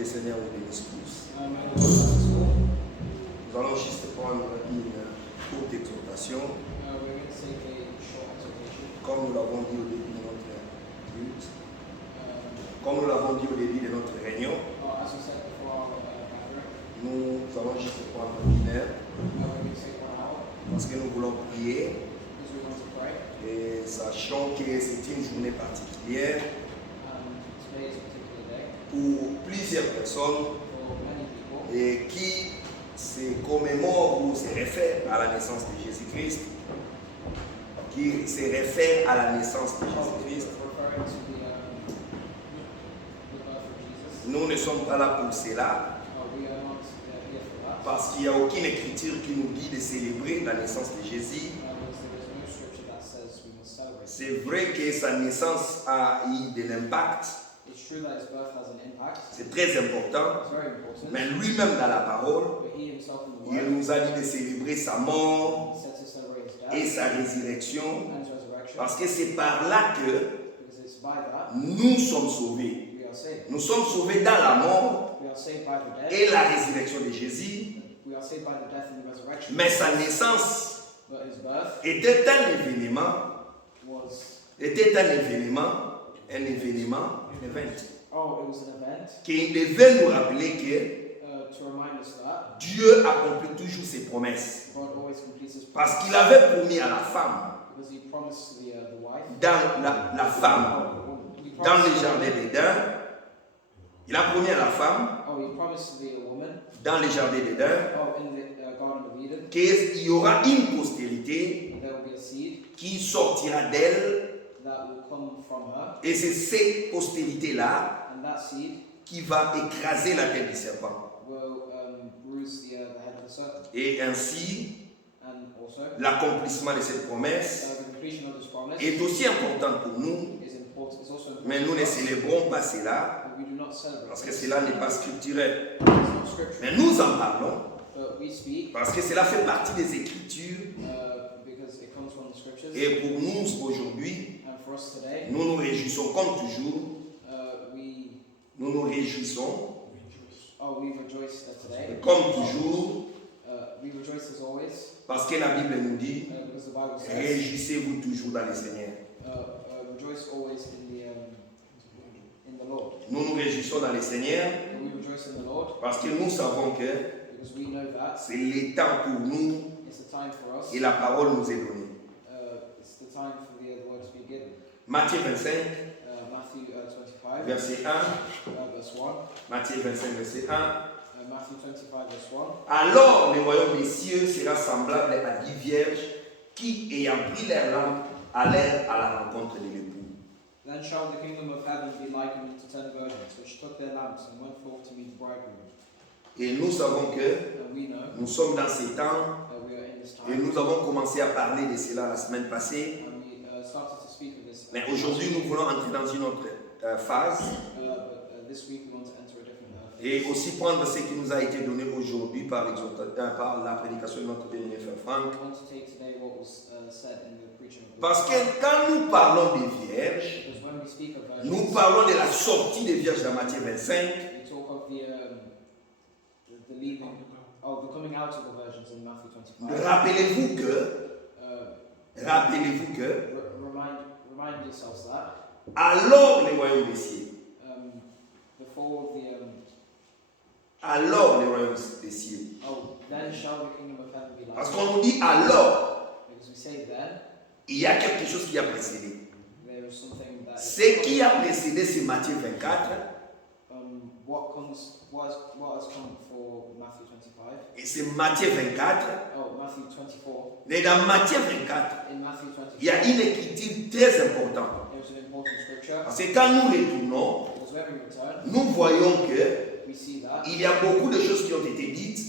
le Seigneur vous bénisse tous. Amen. Nous allons juste prendre une courte exhortation, We're going to take a short exhortation. comme nous l'avons dit au début de notre culte, Um, comme nous l'avons dit au début de notre réunion. as we said before our gathering, Nous allons juste prendre une heure we're going to take 1 hour parce que nous voulons prier because we want to pray. et sachant que c'est une journée particulière Today is a particular day pour plusieurs personnes for many people et qui se commémore ou se réfère à la naissance de Jésus-Christ, qui se réfère à la naissance de Jésus-Christ. referring to the birth of Jesus. Nous ne sommes pas là pour cela We are not here for that parce qu'il n'y a aucune écriture qui nous dit de célébrer la naissance de Jésus. because there is no scripture that says we must celebrate. C'est vrai que sa naissance a eu de l'impact, It's true that his birth has an impact. c'est très important, It's very important. mais lui-même dans la parole, But he himself in the il word, nous a dit de célébrer sa mort he said to celebrate his et death sa résurrection and his resurrection parce que c'est par là que because it's by that nous sommes sauvés. we are saved. Nous sommes sauvés dans la mort We are saved by the death. et la résurrection de Jésus, We are saved by the death and the resurrection. mais sa naissance But his birth était un événement, was, un event it was an event qui devait nous rappeler que to remind us that Dieu accomplit toujours ses promesses. God always completes his Parce promise. qu'il avait promis à la femme, Because he promised to the wife, dans la femme, he dans le promised, jardin d'Éden, il a promis à la femme, he promised to the woman, dans le jardin d'Éden, in the Garden of Eden, qu'il y aura une postérité there will be a seed qui sortira d'elle, that will come from her, et c'est cette postérité-là and that seed qui va écraser la tête du serpent. will bruise the head of the serpent. Et ainsi, And also, l'accomplissement de cette promesse the completion of this promise est aussi important pour nous, is important. It's also important. mais nous ne célébrons pas cela But we do not celebrate parce que this. cela n'est pas scripturel. It's not scripture. Mais nous en parlons But we speak parce que cela fait partie des Écritures because it comes from the scriptures. et pour nous aujourd'hui, And for us today, nous nous réjouissons comme toujours, nous nous réjouissons we rejoice today. comme toujours We rejoice as always parce que la Bible nous dit because the Bible says, réjouissez-vous toujours dans le Seigneur. rejoice always in the Lord. Nous nous réjouissons dans le Seigneur We rejoice in the Lord parce que nous savons que because we know that c'est le temps pour nous it's the time for us. et la parole nous est donnée. It's the time for the word to be given. Matthieu 25, Matthew 25, verset 1. verse 1. Matthieu 25, verset 1. Matthew 25, verse 1. Alors le royaume des cieux sera semblable à 10 vierges qui, ayant pris leur lampe, allèrent à la rencontre de l'époux. Then shall the kingdom of heaven be likened to 10 virgins, which took their lamps and went forth to meet the bridegroom. Et nous savons que And we know nous sommes dans ces temps that we are in this et time. nous avons commencé à parler de cela la semaine passée. And we started to speak of this. Mais aujourd'hui, nous voulons entrer dans une autre phase But this week we want to enter a different phase. et aussi prendre ce qui nous a été donné aujourd'hui par la prédication de notre bien-aimé frère Franck. I want to take today what was said in the preaching of Parce que quand nous parlons des vierges, because when we speak of virgins, nous parlons de la sortie des vierges dans Matthieu 25. we talk of the leaving, the coming out of the virgins in Matthew 25. Rappelez-vous que, Remind yourselves that alors les royaumes des cieux, before alors les royaumes des cieux. then shall the kingdom of heaven be like. Parce qu'on nous dit alors, Because we say then il y a quelque chose qui a précédé. there is something that Ce qui a précédé, c'est Matthieu 24 what has come before Matthew 25. et c'est Matthieu 24. Matthew 24. Mais dans Matthieu 24, In Matthew 24, il y a une écriture très importante. there's an important scripture. Parce que quand nous retournons, Because when we return, nous voyons que we see that il y a beaucoup de choses qui ont été dites.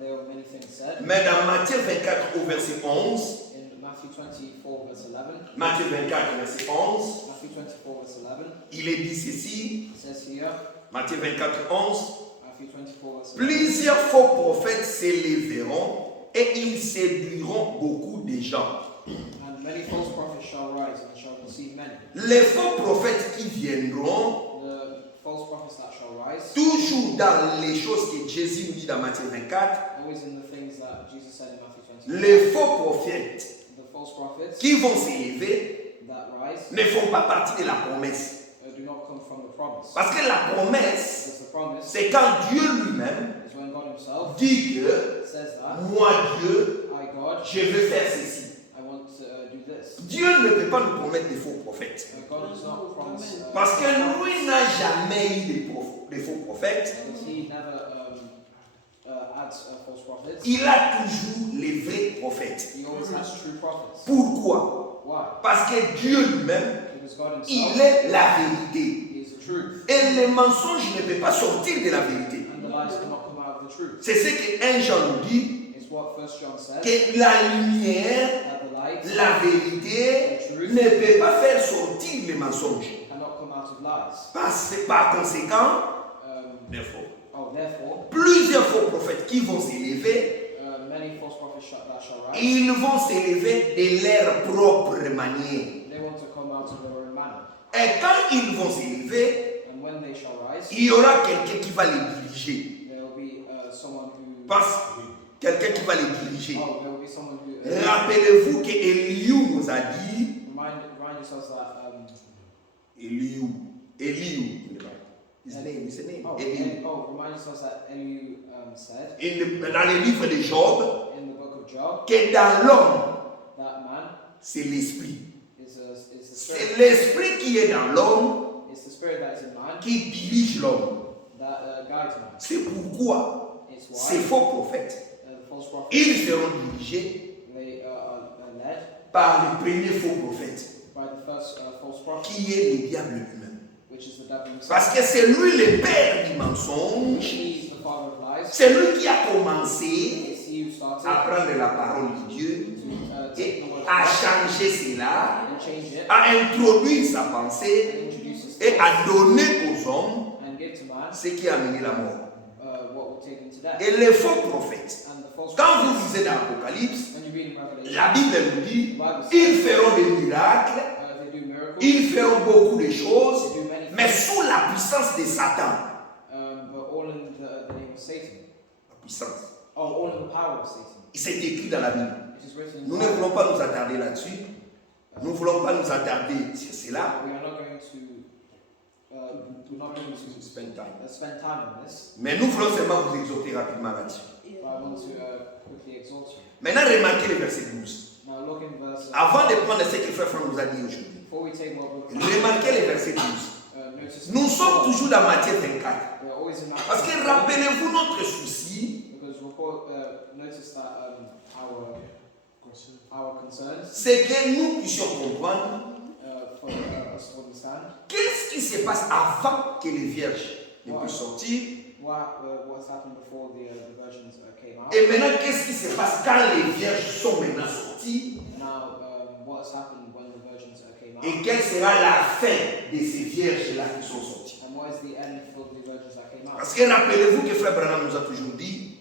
there are many things said. Mais dans Matthieu 24 au verset 11, In Matthew 24, verse 11, Matthieu 24 verset 11, Matthew 24, verse 11, il est dit ceci, it says here, Matthieu 24, 11, Matthew 24, verse 11, plusieurs faux prophètes s'élèveront et ils séduiront beaucoup de gens. and many false prophets shall rise and shall deceive many. Les faux prophètes qui viendront The false prophets that shall rise. Toujours dans les choses que Jésus nous dit dans Matthieu 24, Always in the things that Jesus said in Matthew 24. les faux prophètes The false prophets qui vont s'élever that rise ne font pas partie de la promesse. do not come from the promise. Parce que la promesse, Because the promise c'est quand Dieu lui-même is when God himself dit que says that, moi, Dieu, I, God, je veux faire ceci. I want to do this. Dieu ne peut pas nous promettre des faux prophètes. God does not promise. Parce que lui n'a jamais eu des faux prophètes. Because he never adds false prophets. Il a toujours les vrais prophètes. He always has true prophets. Pourquoi? Why? Parce que Dieu lui-même, Because God il himself est la vérité. is the truth. Et les mensonges ne peuvent pas sortir de la vérité. And the lies cannot come out of the truth. C'est ce que 1 Jean nous dit, It's what 1 John says. que la lumière, That the light la vérité, ne peut pas faire sortir les mensonges. cannot come out of lies. Par conséquent, Therefore, plusieurs faux prophètes qui vont s'élever, many false prophets that shall rise. ils vont s'élever de leur propre manière. They want to come out of their own manner. Et quand ils vont s'élever, And when they shall rise, il y aura quelqu'un qui va les diriger. there will be someone who. Quelqu'un qui va les diriger. There will be someone who. Rappelez-vous que Eliou nous a dit. Remind yourselves that. Eliou. His name. Remind yourselves that Elihu said. Dans le livre de Job. In the book of Job. Que dans l'homme. That man. C'est l'esprit. Is the spirit. C'est l'esprit qui est dans l'homme. It's the spirit that is in man. Qui dirige l'homme. That guides man. C'est pourquoi ces faux prophètes, ils seront dirigés par le premier faux prophète, qui est le diable lui-même. Parce que c'est lui le père du mensonge, c'est lui qui a commencé à prendre la parole de Dieu et à changer cela, à introduire sa pensée et à donner aux hommes ce qui a amené la mort. Et les faux prophètes, quand vous lisez dans l'Apocalypse, la Bible nous dit, ils feront des miracles, ils feront beaucoup de choses, mais sous la puissance de Satan. La puissance. C'est écrit dans la Bible. Nous ne voulons pas nous attarder là-dessus. Nous ne voulons pas nous attarder sur cela. Spend time on this. Mais nous voulons seulement vous exhorter rapidement là-dessus. Maintenant, remarquez le verset 12. Avant de prendre ce que Frère Franck nous a dit aujourd'hui, remarquez le verset 12. Nous sommes toujours dans Matthieu 24. Parce que rappelez-vous notre souci, c'est que nous puissions comprendre qu'est-ce qui se passe avant que les vierges ne puissent sortir. Et maintenant, qu'est-ce qui se passe quand les vierges sont maintenant sorties? Et quelle sera la fin de ces vierges-là qui sont sorties? Parce que rappelez-vous que Frère Branham nous a toujours dit,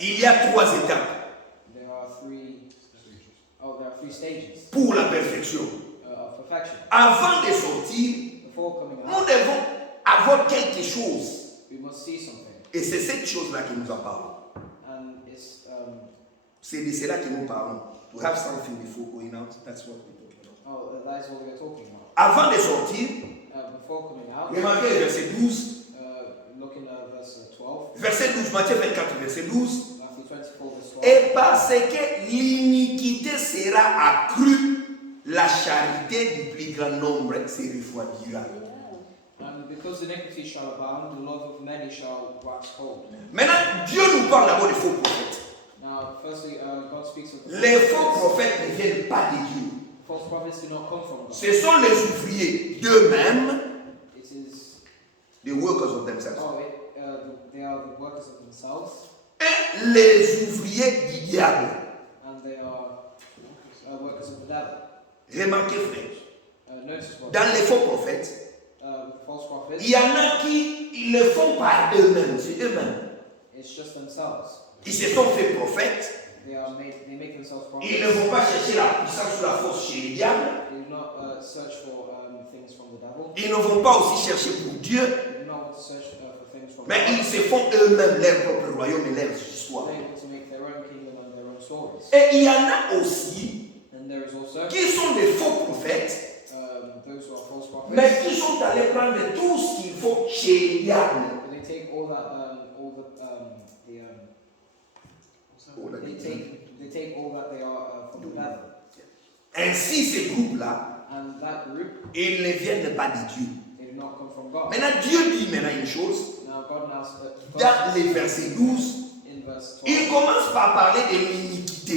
il y a 3 étapes pour la perfection. Avant de sortir, nous devons avoir quelque chose. Et c'est cette chose-là qui nous en parle. C'est de cela que nous parlons. To have something before going out, that's what we're talking about. Avant de sortir, remarquez le verset 12. Verset 12, Matthieu 24, verset 12. Et parce que l'iniquité sera accrue, la charité du plus grand nombre se refroidira. Maintenant, Dieu nous parle d'abord des faux prophètes. Les faux prophètes ne viennent pas de Dieu. Ce sont les ouvriers d'eux-mêmes. The workers of themselves. They are the workers of themselves. Et les ouvriers du diable. And they are workers of the devil. Remarquez, frère, dans les faux prophètes, il y en a qui ils le font par eux-mêmes, c'est eux-mêmes. Ils se sont fait prophètes. Ils ne vont pas chercher la puissance ou la force chez le diable. things from the devil. Ils ne vont pas aussi chercher pour Dieu, They do not want to search for things from mais God. ils se font eux-mêmes leur propre royaume et leurs histoires. They're able to make their own kingdom and their own stories. Et il y en a aussi And there is also qui sont des faux prophètes, those who are false prophets. mais qui sont allés prendre tout ce qu'il faut chez le diable. But they take all that, they take all that they are from the devil. Ainsi, ces groupes-là, And that group, ils ne viennent pas de Dieu. they do not come from God. Maintenant, Dieu dit maintenant une chose, Now God now dans les versets 12, in verse 12, il commence par parler de l'iniquité.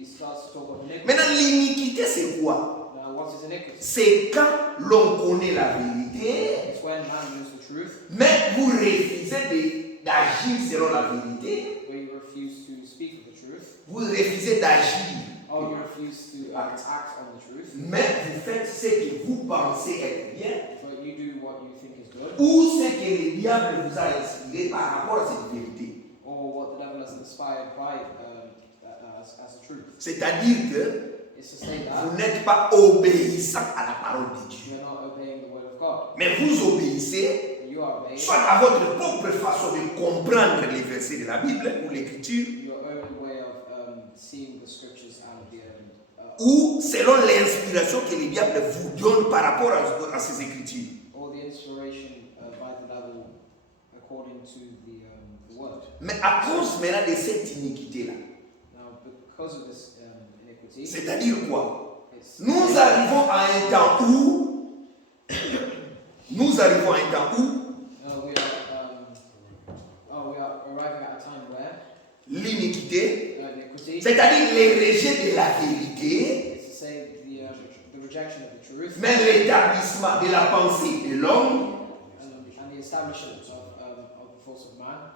he starts to talk of iniquity. Maintenant, l'iniquité, c'est quoi? Now what is iniquity? C'est quand l'on connaît la vérité, It's when man knows the truth, mais vous refusez d'agir selon la vérité, where you refuse to speak of the truth. vous refusez d'agir, Oh, you refuse to act on the truth, mais vous faites ce que vous pensez être bien, but you do what you think is good, ou ce que le diable vous a inspiré par rapport à cette vérité. or what the devil has inspired by as a truth. C'est-à-dire que It's to say that vous n'êtes pas obéissant à la parole de Dieu, you're not obeying the word of God. mais vous obéissez You are obeying soit à votre propre façon de comprendre les versets de la Bible ou l'écriture, your own way of seeing the scriptures and the ou selon l'inspiration que le diable vous donne par rapport à ces écritures. or the inspiration by the devil according to the word. Mais à cause maintenant de cette iniquité-là, Now, because of this iniquity, c'est-à-dire quoi? it's Nous arrivons à un temps où we are arriving at a time where l'iniquité, iniquity c'est-à-dire le rejet de la vérité, is to say the rejection of the truth mais l'établissement de la pensée de l'homme, and the establishment of the force of man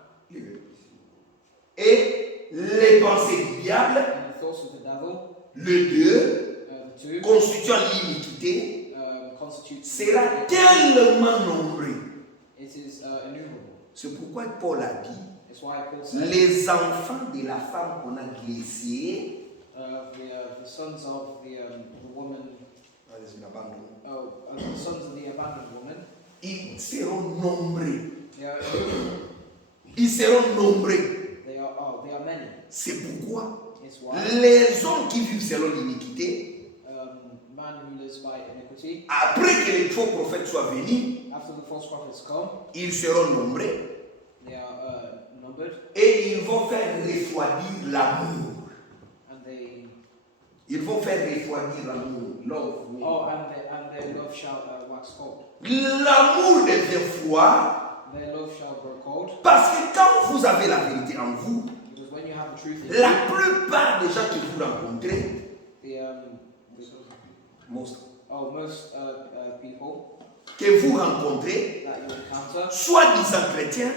et les pensées du diable, and the thoughts of the devil, les deux, the two constituant l'iniquité, constitute sera tellement nombreux. It is innumerable. C'est pourquoi Paul a dit, It's why Paul said les enfants de la femme qu'on a blessée, the sons of the woman, the sons of the abandoned woman, ils seront nombreux. they are Ils seront nombreux. they are many. C'est pourquoi It's why les hommes qui vivent selon l'iniquité, man who lives by iniquity, après que les faux prophètes soient venus, after the false prophets come, ils seront nombreux they are numbered, et ils vont faire refroidir l'amour. and they Ils vont faire refroidir l'amour. Love. and their love shall wax cold. L'amour devient froid Their love shall grow cold, parce que quand vous avez la vérité en vous, because when you have the truth in la you, plupart des gens que vous rencontrez, most people que vous rencontrez, that you encounter soi-disant chrétiens,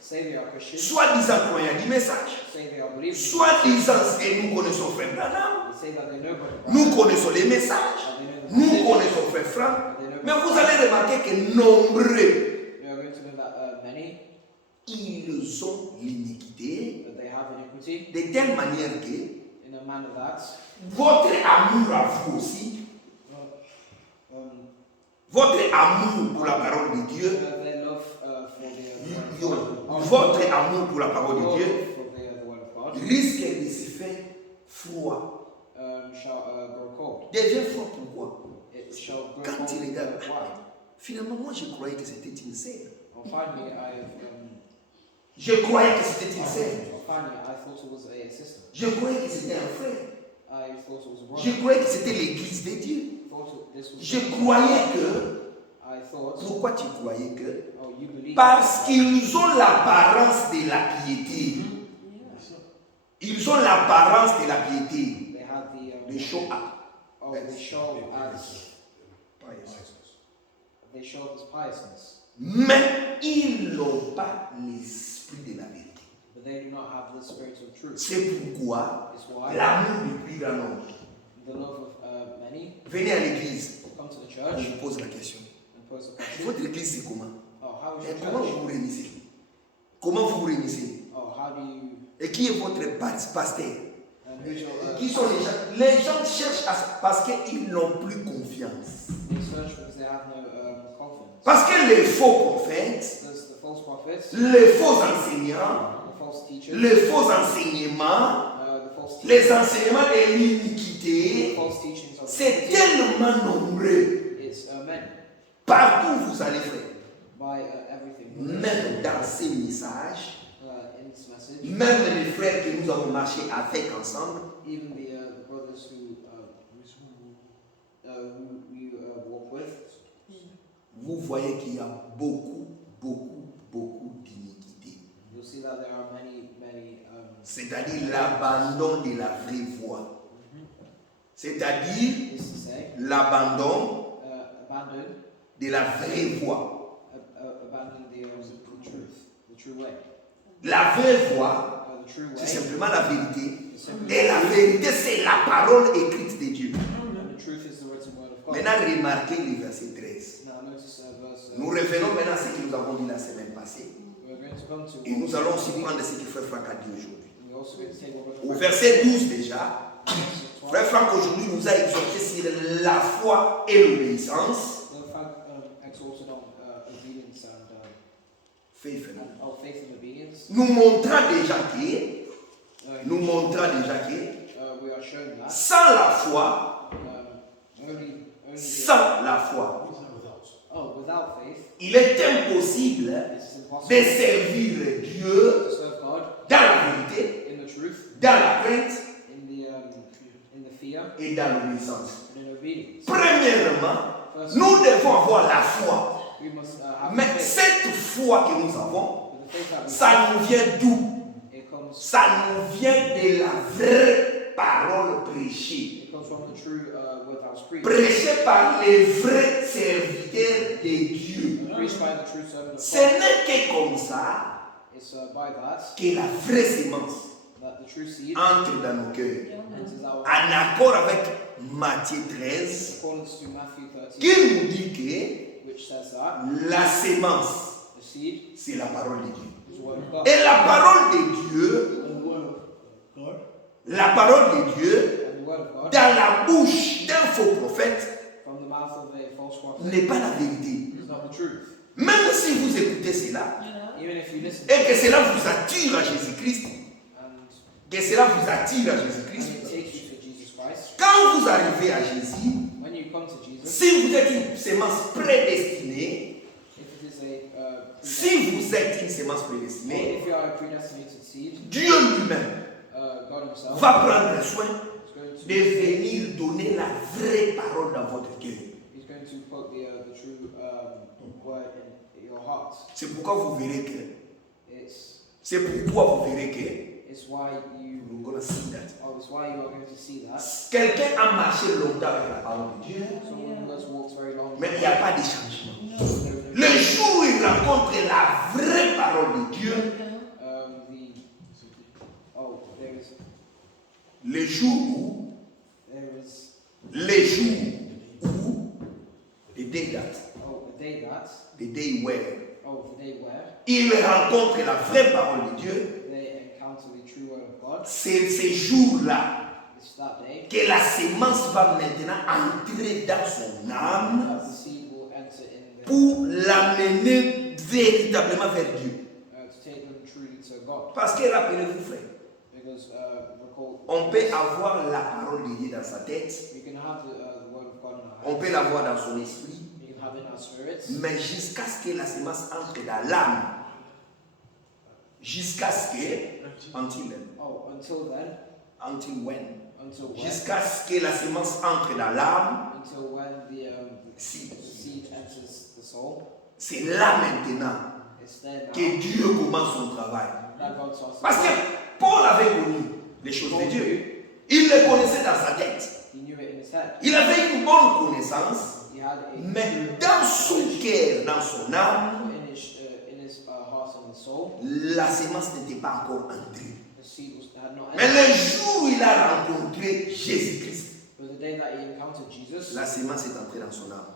say they are Christians, soi-disant croyants du message, say they are believers, soi-disant que nous connaissons Frère Branham, they say that they know Brother nous connaissons les messages, Branham, they know the nous message, connaissons Frère Franck, they know mais Brother vous Frank. allez remarquer que nombreux, You are going to know that many, ils ont l'iniquité that they have iniquity de telle manière que in a manner that votre amour à vous aussi, votre amour pour la parole de Dieu, their love for votre amour pour la parole de Dieu for the word of God risque de se faire froid. shall grow cold. Devient froid pourquoi? It shall grow Quand cold. il regarde, Why? finalement moi je croyais que c'était une sœur. Finally, Je croyais que c'était une sœur. I thought it was a sister. Je croyais que c'était un frère. I thought it was a brother. Je croyais que c'était l'église de Dieu. Thought this was Je croyais que. I thought. Pourquoi tu croyais que? Oh, you believe. Parce qu'ils ont l'apparence de la piété. Ils ont l'apparence de la piété. They have the. They show up. Oh, they show as. They show his piousness. Mais ils n'ont pas l'esprit de la vérité. But they do not have the spirit of truth. C'est pourquoi It's why l'amour du plus grand nombre. the love of many Venez à l'église. come to the On church vous pose la question. and pose a question. Votre église, c'est comment? Oh, how is Et your comment church? vous vous réunissez? Comment vous vous réunissez? Oh, how do you? Et qui est votre pasteur? And who's your? Qui sont les gens? Les gens cherchent parce qu'ils n'ont plus confiance. They search because they have no confidence. Parce que les faux prophètes, There's the false prophets, les faux enseignants, the false teachers, les faux enseignements, the false les teachers, enseignements de the l'iniquité, false teachings of c'est iniquity. tellement nombreux. It's many Partout où vous allez faire, by everything. même dans ces messages, In this message, même les frères que nous avons marché avec ensemble, even the brothers who we walk with, vous voyez qu'il y a beaucoup d'iniquité. you'll see that there are many C'est-à-dire l'abandon de la vraie voie. C'est-à-dire is to say, l'abandon abandon de la vraie voie. abandon the true way. La vraie voie, The true c'est way. simplement la vérité. Is simply Et la vérité, c'est la parole écrite de Dieu. and the truth is the written word of God. Maintenant, remarquez le verset 13. Now notice verse. Nous revenons maintenant à ce que nous avons dit la semaine passée. We're going to come to. Et nous allons aussi prendre ce que Frère Franck a dit aujourd'hui. We're also going to take what Au Brother verset 12 déjà, Frère Franck aujourd'hui nous a exhorté sur la foi et l'obéissance. exalted on obedience and Faith. faith and obedience. Nous montrant déjà que, We are showing that sans la foi, only sans la foi, without faith, il est impossible it's de impossible servir Dieu to serve God dans la vérité, in the truth, dans la crainte in the fear, et dans l'obéissance. and in obedience. Premièrement, First, nous devons avoir la foi. we must have Mais faith. cette foi que nous avons, But the faith that we ça nous vient d'où? it comes Ça nous vient de la vraie parole prêchée. from the true word that was preached. Prêchée par les vrais serviteurs de Dieu. Preached by the true servant of Ce God. n'est que comme ça It's by that que la vraie sémence that the true seed entre dans nos cœurs. enters our En accord avec Matthieu 13, accordance to Matthew 13, qui nous dit which says that que la sémence, the seed c'est la parole de Dieu. is the word of God. Et la parole de Dieu, And the word of God la parole de Dieu, and the word of God dans la bouche d'un faux prophète, from the mouth of a false prophet n'est pas la vérité. is not the truth. Même si vous écoutez cela, Even if you listen et que cela vous attire à Jésus-Christ, and que cela vous attire à it Jésus-Christ, takes you to Jesus Christ, quand vous arrivez à Jésus, when you come to Jesus, si vous êtes une sémence prédestinée, if it is a si vous êtes une sémence or prédestinée, if you are a predestinated seed, Dieu lui-même God Himself va prendre soin is going to de venir donner la vraie parole dans votre cœur. He's going to put the true word in your heart. C'est pourquoi vous verrez que, It's it's why you you're gonna see that. it's why you are going to see that Quelqu'un a marché longtemps avec la parole de Dieu, someone who has walked very long. mais il n'y a pas de changement. There is Le jour où il rencontre la vraie parole de Dieu, there is le jour où, the day where, the day where il rencontre la vraie parole de Dieu, they encounter the true word of God. c'est ce jour-là It's that day que la sémence va maintenant entrer dans son âme that the seed will enter in pour l'amener véritablement vers Dieu. to take them truly to God. Parce que rappelez-vous, frère, Because recall, on peut avoir la parole de Dieu dans sa tête, we can have the word of God in our on hearts. peut l'avoir dans son esprit, We can have it in our spirits. mais jusqu'à ce que la sémence entre dans l'âme, jusqu'à ce que, until when, jusqu'à ce que la sémence entre dans l'âme, until when the si, seed enters the soul. c'est là maintenant It's there now que Dieu commence son travail. that God starts. Parce que Paul avait connu les choses de Dieu. Il les connaissait dans sa tête. He knew it in his head. Il avait une bonne connaissance, He had a mais dans son cœur, dans son âme, in his heart and his soul. la sémence n'était pas encore entrée. The seed had not Mais entered. le jour où il a rencontré Jésus-Christ, But the day that he encountered Jesus, la sémence est entrée dans son âme.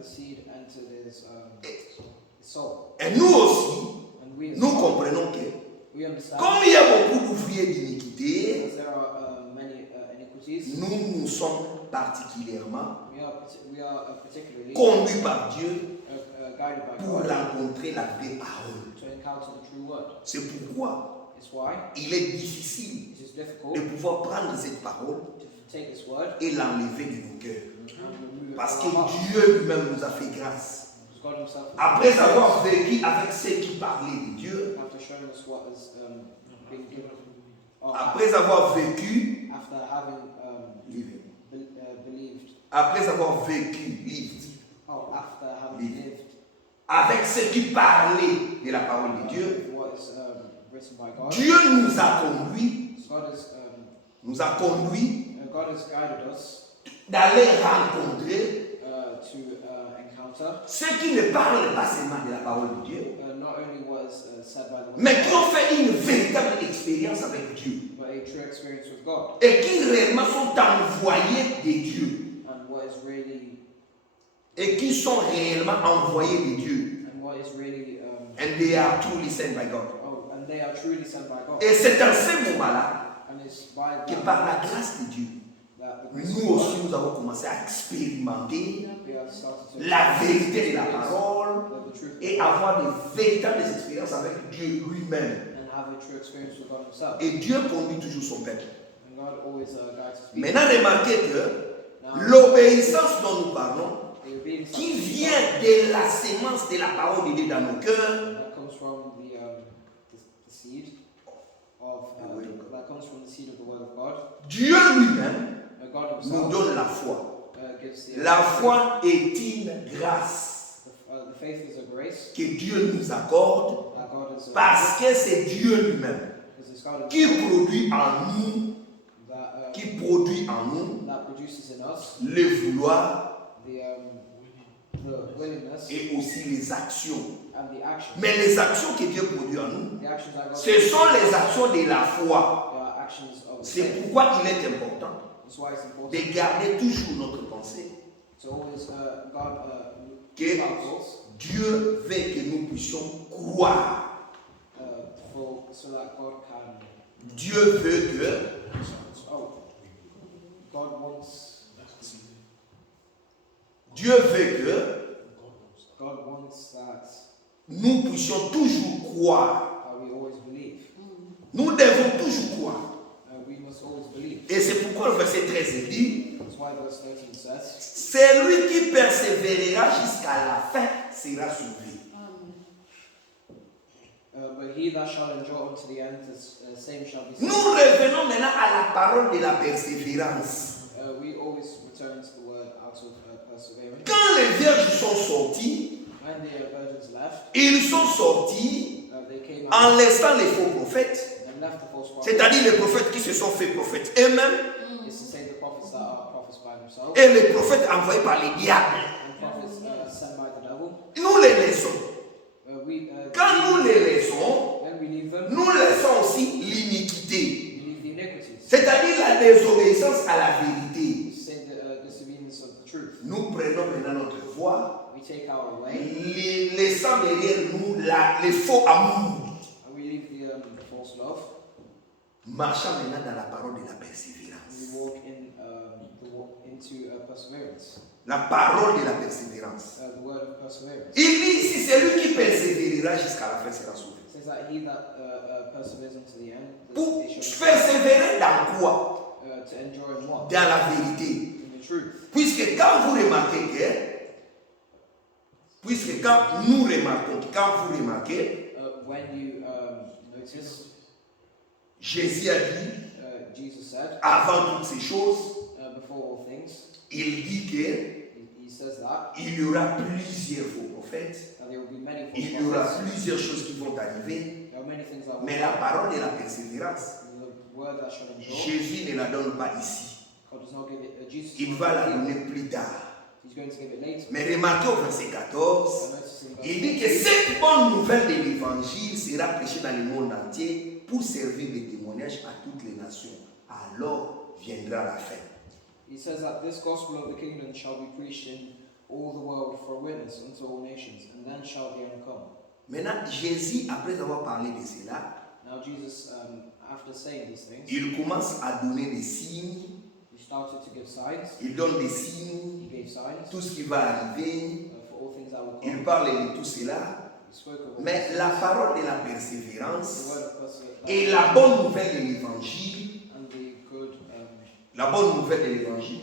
the seed entered his soul. Et nous aussi, And we, as nous well, comprenons que, we understand comme il y a beaucoup d'ouvriers d'iniquité, because there are many iniquities difficulties, nous sommes particulièrement we are particularly conduits par Dieu guided by pour God rencontrer la vraie parole. to encounter the true word. C'est pourquoi It's why il est difficile it is difficult de pouvoir prendre cette parole to take this word et l'enlever de nos cœurs. and remove it Parce que from our hearts. Dieu lui-même nous a fait grâce. Because God Himself, Après avoir vécu avec ceux qui parlaient de Dieu, after showing us what has been given, après avoir vécu, after having believed, après avoir vécu, after having lived avec ceux qui parlaient de la parole de Dieu, what is written by God, Dieu nous a conduits, God has guided us d'aller rencontrer to encounter ceux qui ne parlent pas seulement de la parole de Dieu, not only what is said by the word, mais qui ont fait une véritable expérience avec Dieu but a true experience with God, et qui réellement sont envoyés de Dieu and what is really et qui sont réellement envoyés de Dieu. and what is really And they are truly sent by God. and they are truly sent by God. Et c'est dans ce moment-là And it's by que that par la grâce de Dieu, that the grace of nous God, aussi nous avons commencé à expérimenter we have started to la vérité de la parole the truth et avoir de véritables expériences avec Dieu lui-même. and have a true experience with God Himself. Et Dieu conduit toujours son peuple. And God always guides His people. Maintenant, remarquez que Now, l'obéissance dont nous parlons, the obedience qui vient de la sémence de la parole de Dieu dans nos cœurs, that comes from the seed of that comes from the seed of the word of God. Dieu lui-même God nous Himself donne la foi. gives the La foi est une grâce the faith is a grace que Dieu nous accorde that God has parce que c'est Dieu lui-même because it's God qui Himself produit en nous, that produces in us le vouloir the willingness et aussi les actions. and the action. Mais les actions que Dieu produit en nous, The actions that God ce sont les actions de la foi. are actions of C'est faith. pourquoi il est important That's why it's important de garder toujours notre pensée to always God que calls Dieu veut que nous puissions croire. so that God can. Dieu veut que God wants. Dieu veut que God wants that nous puissions toujours croire. we always believe. Nous devons toujours croire. We must always believe. Et c'est pourquoi le verset 13 dit, That's why verse 13 says, celui qui persévérera jusqu'à la fin sera sauvé. but he that shall endure unto the end, the same shall be saved. Nous revenons maintenant à la parole de la persévérance. We always return to the word out of perseverance. Quand les vierges sont sorties, When the virgins left, ils sont sortis they came out en laissant les faux prophètes, and left the false prophets. c'est-à-dire les prophètes qui se sont fait prophètes eux-mêmes, It's to say the prophets that are prophets by themselves et les prophètes envoyés par les diables. and prophets sent by the devil. Nous les laissons. Quand nous When les laissons, we leave them, nous laissons aussi l'iniquité, we leave the iniquities. c'est-à-dire la désobéissance à la vérité. To say the disobedience of the truth. Nous prenons maintenant notre voie, We take our way laissant derrière nous les faux amours, and we leave the false love. marchant maintenant dans la parole de la persévérance. We walk into perseverance. La parole de la persévérance. The word of perseverance. Il dit ici, celui qui persévérera jusqu'à la fin sera sauvé. It says that he that perseveres unto the end, Pour they shall persévérer dans quoi? to endure in what? Dans la vérité. In the truth. Puisque quand vous remarquez quand vous remarquez, When you notice, Jésus a dit, Jesus said, avant toutes ces choses, before all things, il dit que he says that il y aura plusieurs faux prophètes, there will be many false il y aura prophets. plusieurs choses qui vont arriver, There are many things that will mais la parole de la persévérance, the word that shall endure. Jésus ne la donne pas ici. God does not give it. Jesus. Il va la donner plus tard. He's going to give it later. Mais remarquez au verset 14, il dit que cette bonne nouvelle de l'évangile sera prêchée dans le monde entier pour servir de témoignage à toutes les nations. Alors viendra la fin. He says that this gospel of the kingdom shall be preached in all the world for a witness unto all nations, and then shall the end come. Maintenant, Jésus, après avoir parlé de cela, Now Jesus, after saying these things, il commence à donner des signes to give signs. Il donne des signes, He gave signs tout ce qui va arriver. for all things that will Il come. parle de tout cela. He spoke of all Mais these la things. parole de la The persévérance word of perseverance et la bonne nouvelle de l'évangile, and the good. la bonne nouvelle de l'évangile,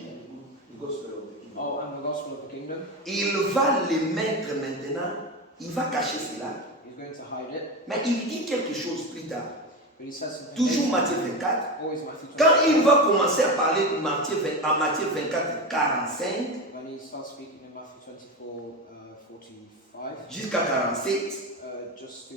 le gospel of the kingdom. Oh, and the gospel of the kingdom. Il va les mettre maintenant, il va cacher cela. He's going to hide it. Mais il dit quelque chose plus tard. But he says something. Toujours later. Matthieu 24. Always Matthew 24. Quand il va commencer à parler de Matthieu 24, 45 When he starts speaking in Matthew 24, 45, jusqu'à 47, just to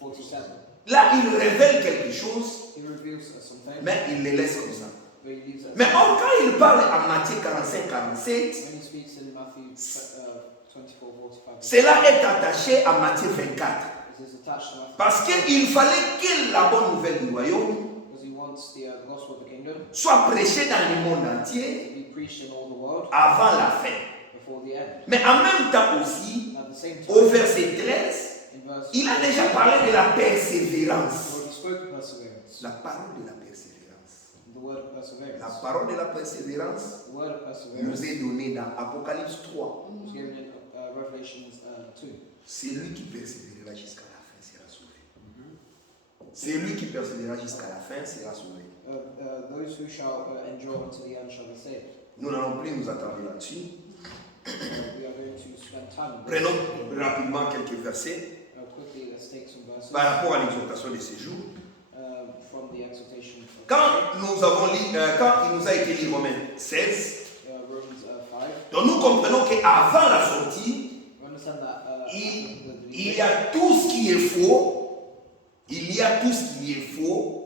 47, là il révèle quelque chose, he reveals something, mais il les laisse comme ça. but he leaves it. Mais quand il parle à Matthieu 45, 47, When he speaks in Matthew 24, 45, cela est attaché à Matthieu 24. it is attached to Matthew Parce qu'il fallait que la bonne nouvelle du royaume because he wants the gospel of the kingdom soit prêchée dans le monde to entier be preached in all the world avant la fin. before the end. Mais en même temps aussi, At the same au time, verset 13, in verse il a déjà parlé de la he persévérance. already spoke of perseverance. La parole de la persévérance. The word of perseverance. La parole de la persévérance The word of perseverance nous est donnée dans Apocalypse 3. was given in Revelations 2. Celui qui persévérera jusqu'à la fin sera sauvé. Celui qui persévérera jusqu'à la fin sera sauvé. Those who shall endure unto the end shall be saved. Nous n'allons plus nous attarder là-dessus. We are going to spend time on this. Prenons rapidement quelques versets Quickly, let's take some verses par rapport à l'exhortation de ce jour. from the exhortation of Quand nous avons lu, quand il nous a été lu Romains 16, Romans 5. donc nous comprenons qu'avant la sortie, We understand that il y a tout ce qui est faux. Il y a tout ce qui est faux.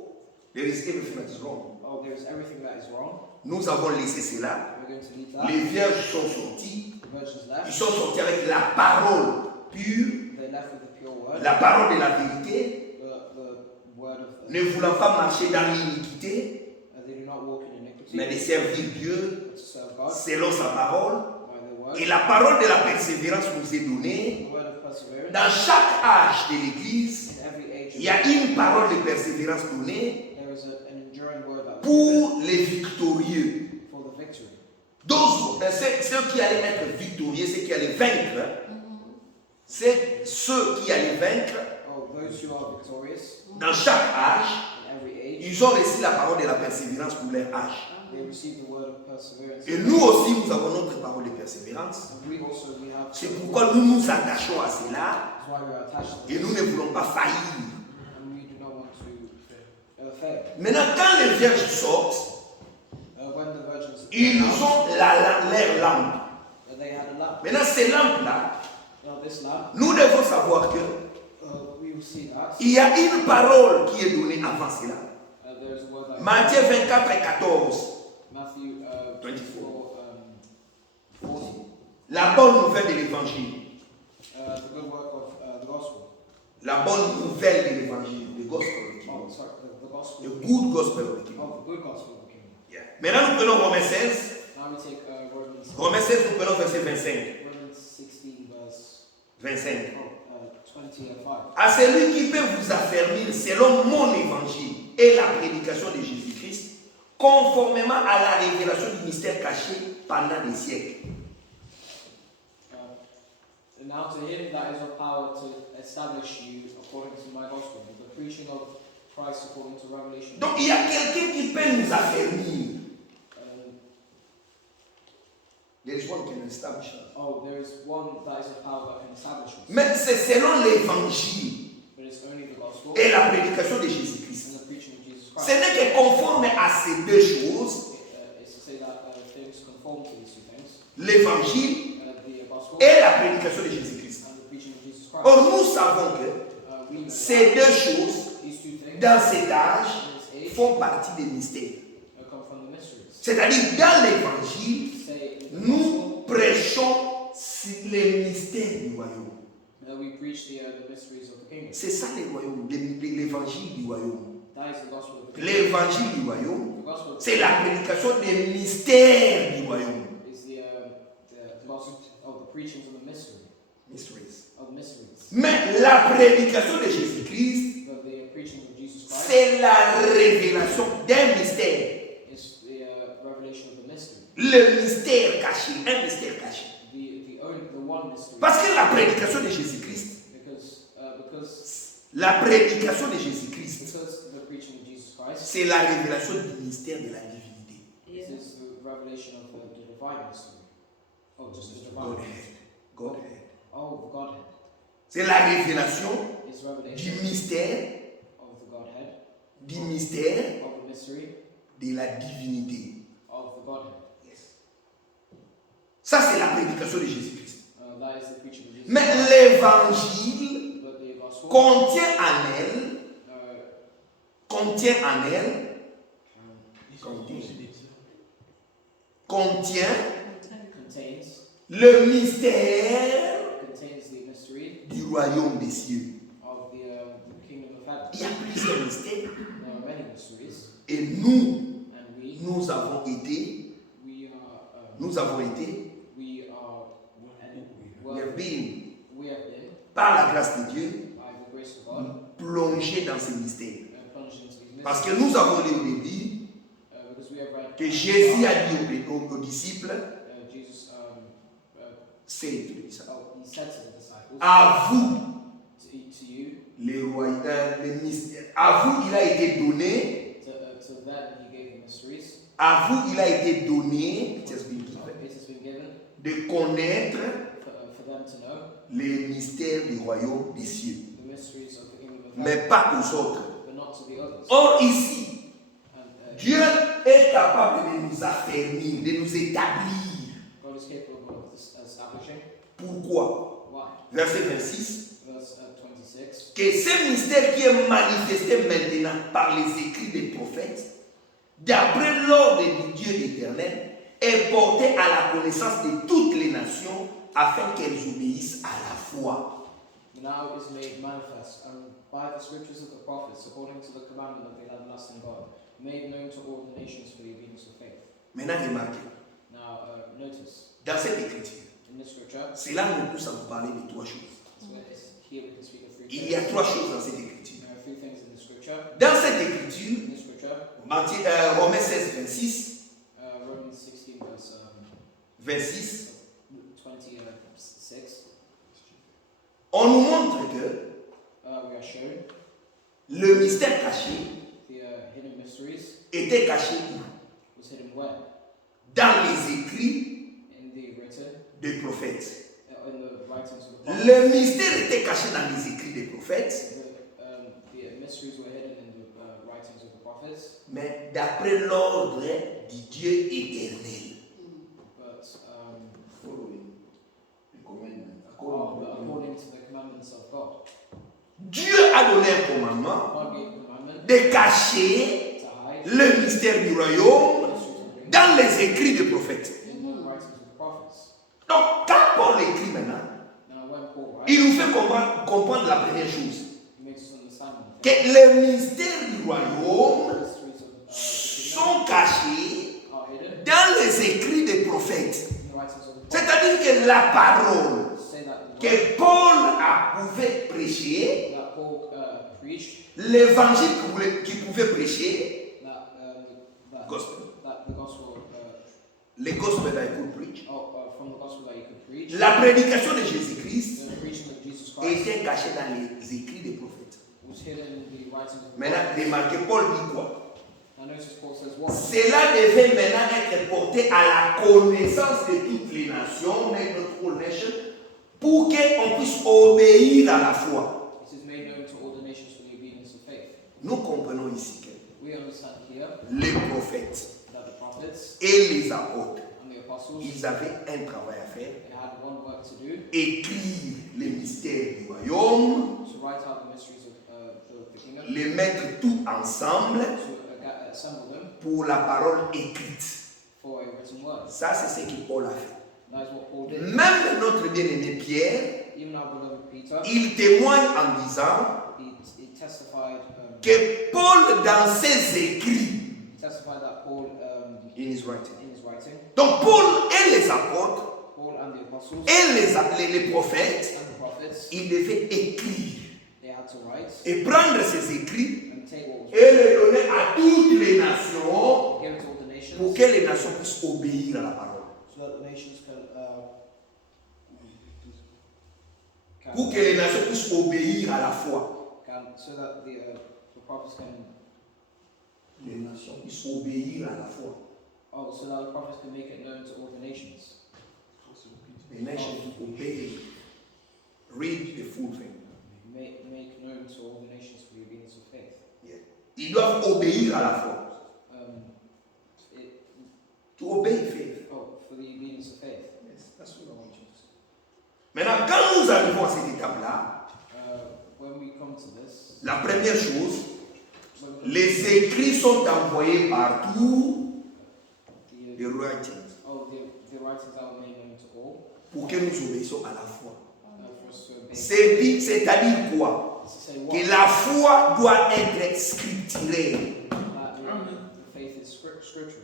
There is everything that is wrong. oh, there is everything that is wrong. Nous avons laissé cela. We're going to leave that. Les vierges sont sortis. The virgins Ils left. sont sortis avec la parole pure, They left with the pure word. la parole de la vérité, The word of ne voulant pas marcher dans l'iniquité, they do not walk in iniquity, mais de servir Dieu but to serve God selon sa parole. by their word. Et la parole de la persévérance nous est donnée. The word of perseverance. Dans chaque âge de l'Église, In every age, il y a une parole de persévérance donnée there is an enduring word that was given pour les victorieux. for the victory. Ceux qui allaient être victorieux, ceux qui allaient vaincre, c'est ceux qui allaient vaincre Oh, those who are victorious dans chaque âge. in every age, Ils ont reçu la parole de la persévérance pour leur âge. they receive the word of perseverance. Et nous aussi, nous avons notre parole de persévérance. And we also we have. C'est pourquoi nous nous attachons à cela That's why we are attached to et this, nous ne voulons pas faillir. and we do not want to fail. Maintenant, quand les vierges sortent, When the virgins ils ont leur lampe. they had a lamp. Maintenant, ces lampes-là, Now this lamp, nous devons savoir que we will see that il y a une parole qui est donnée avant cela. there is a word that Matthieu 24 et 14. Matthew 24. 40. La bonne nouvelle de l'évangile. The good work of the gospel. La bonne nouvelle de l'évangile. The gospel of the Oh, kingdom. sorry, the gospel. The good gospel of the kingdom. Oh, the good gospel of the kingdom. Yeah. Maintenant, nous prenons Romains 16. Now we take Romans. Romains 16, nous prenons verset 25. Romans 16 verse 25. 20 and 5. À celui qui peut vous affermir selon mon évangile et la prédication de Jésus-Christ, conformément à la révélation du mystère caché pendant des siècles. And now to him that is of power to establish you according to my gospel, the preaching of Christ according to Revelation. Donc il y a quelqu'un qui peut nous affermir. There is one who can establish us. Oh, there is one that is of power that can establish us. Mais c'est selon l'évangile But it's only the gospel et la prédication de Jésus-Christ. and the preaching of Jesus Ce Christ. n'est que conforme à ces deux choses, It's to say that things conform to these two things, l'évangile the gospel et la prédication de Jésus-Christ. and the preaching of Jesus Christ. Or nous savons que We know ces deux choses, these two things dans cet âge, in this age font partie des mystères. come from the mysteries. C'est-à-dire, dans l'évangile, Say in the nous prêchons sur les mystères du royaume. gospel, we preach the mysteries of the kingdom. C'est ça le royaume, l'évangile du royaume. That is the gospel of the kingdom. L'évangile du royaume, The gospel c'est la prédication des mystères du royaume. is the gospel of the preachings of the mystery Mysteries. of the mysteries. Mais la prédication de Jésus-Christ, But the preaching of Jesus Christ c'est la révélation d'un mystère. is the revelation Le mystère caché, un mystère caché. The one mystery. Parce que la prédication de Jésus-Christ, la prédication de Jésus-Christ, c'est la révélation du mystère de la divinité. This is the revelation of the divine mystery. Oh, just the divine. Godhead. Oh, Godhead. C'est la révélation It's du revelation mystère, of the Godhead, du mystère of the mystery de la divinité. of the Godhead. Yes. Ça, c'est la prédication de Jésus-Christ. That is the preaching of Jesus. Mais l'évangile But the gospel contient en elle, contient en elle, contient contains le mystère the mystery du royaume des cieux. of the kingdom of heaven. Il y a plusieurs mystères. There are many mysteries, Et nous, and we nous avons été, we have been, have been par la grâce de Dieu, by the grace of God plongés dans ces mystères. plunged into these Parce que mysteries. nous avons lu au début Because we have read que Jésus a dit aux disciples, Jesus c'est he said to the disciples, à vous, to you, les mystères, à vous il a été donné, to them he gave the mysteries. à vous il a été donné, it has been given, It has been given de connaître for them to know les mystères du royaume des cieux, the mysteries of the kingdom of heaven, mais pas aux autres. but not to the others. Or ici, And Dieu est capable de nous affermir, de nous établir. God is capable of establishing. Pourquoi? Why? Verset 26. Verse 26. Que ce mystère qui est manifesté maintenant par les écrits des prophètes, d'après l'ordre du Dieu éternel, est porté à la connaissance de toutes les nations afin qu'elles obéissent à la foi. Now is made manifest, and by the scriptures of the prophets, according to the commandment of the everlasting God, made known to all the nations for the obedience of faith. Maintenant, remarquez, Now, notice, dans cette écriture, in this scripture, cela nous pousse à vous parler de trois choses. here we can speak of three Il things. y a trois choses dans cette écriture. There are three things in the scripture. Dans cette écriture, In this scripture, Romains 16, 26, Romans 16, verse 26, 26, on nous montre que we are shown le mystère caché the hidden mysteries était caché was hidden where? dans les écrits In the written, des prophètes. in the writings of the prophets. Le mystère était caché dans les écrits des prophètes, The mysteries were hidden in the writings of the prophets, mais d'après l'ordre du Dieu éternel. but according to the commandments of God. Dieu a donné un commandement God gave a commandment de cacher to hide le mystère du royaume the mysteries of the kingdom dans les écrits des prophètes. in the writings of the prophets. Donc, quand Paul écrit maintenant, Now, when Paul writes, il nous fait comprendre la première chose, he makes us understand que les mystères du royaume the mysteries of the kingdom sont cachés are hidden dans les écrits des prophètes. in the writings of the prophets. C'est-à-dire que la parole Say that the word que Paul a pouvait prêcher, that Paul preached, l'évangile qu'il pouvait prêcher, that gospel, the gospel, le gospel that he could preach, from the gospel that you could preach, la prédication de Jésus-Christ the preaching of Jesus Christ était cachée dans les écrits des prophètes. was hidden in the writings of the Maintenant, prophets. remarquez, Paul dit quoi? Now notice Paul says what? Cela devait maintenant être porté à la connaissance de toutes les nations, make not all nations, pour qu'on puisse obéir à la foi. It is made known to all the nations for the obedience of faith. Nous comprenons ici que We understand here les prophètes that the prophets et les apôtres, and the apostles, ils avaient un travail à faire, they had one work to do, écrire les mystères du royaume, to write out the mysteries of the kingdom, les mettre tout ensemble to assemble them pour la parole écrite. for a written word. Ça, c'est ce que Paul a fait. That is what Paul did. Même notre bien-aimé Pierre, Even our beloved Peter, il témoigne en disant he testified que Paul, dans ses écrits, that Paul in his writing. in his writing, Donc Paul et les apôtres Paul and the apostles et les prophètes, and the prophets, ils devaient écrire they had to write et prendre ces écrits and take what was et les donner à toutes les nations give it to all the nations nations. Pour que les nations puissent obéir à la parole. So that the nations can Pour que les nations puissent obéir à la foi. so that the prophets can. Les nations puissent obéir à la foi. Oh, so that the prophets can make it known to all the nations. The nations obey. Read the full thing. Make known to all the nations for the obedience of faith. Yeah. Ils doivent obéir à la foi. To obey faith. Oh, for the obedience of faith. Yes, that's what I want you to say. Maintenant, quand nous arrivons à cette étape-là, when we come to this, la première chose, les écrits sont envoyés partout. The writings. Oh, the writings are made known to all. Pour que nous obéissions à la foi. For us to obey. C'est-à-dire quoi? Que la foi doit être scripturée. The faith is scriptural.